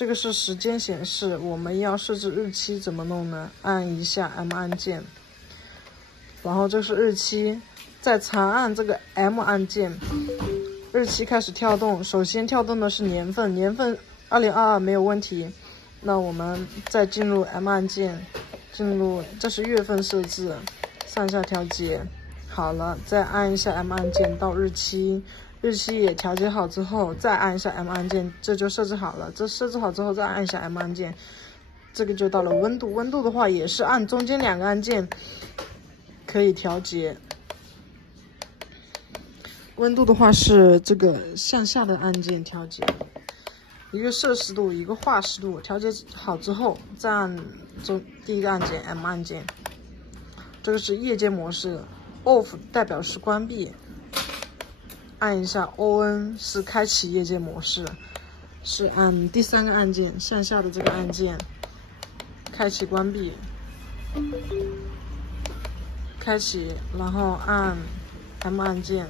这个是时间显示，我们要设置日期，怎么弄呢？按一下 M 按键，然后这是日期，再长按这个 M 按键，日期开始跳动。首先跳动的是年份，年份2022没有问题。那我们再进入 M 按键，进入这是月份设置，上下调节好了，再按一下 M 按键到日期。日期也调节好之后，再按一下 M 按键，这就设置好了。这设置好之后，再按一下 M 按键，这个就到了温度。温度的话，也是按中间2个按键可以调节。温度的话是这个向下的按键调节，一个摄氏度，一个华氏度。调节好之后，再按第一个按键 M 按键，这个是夜间模式 ，Off 代表是关闭。按一下 ON 是开启夜间模式，是按第3个按键向下的这个按键，开启关闭，开启，然后按 M 按键。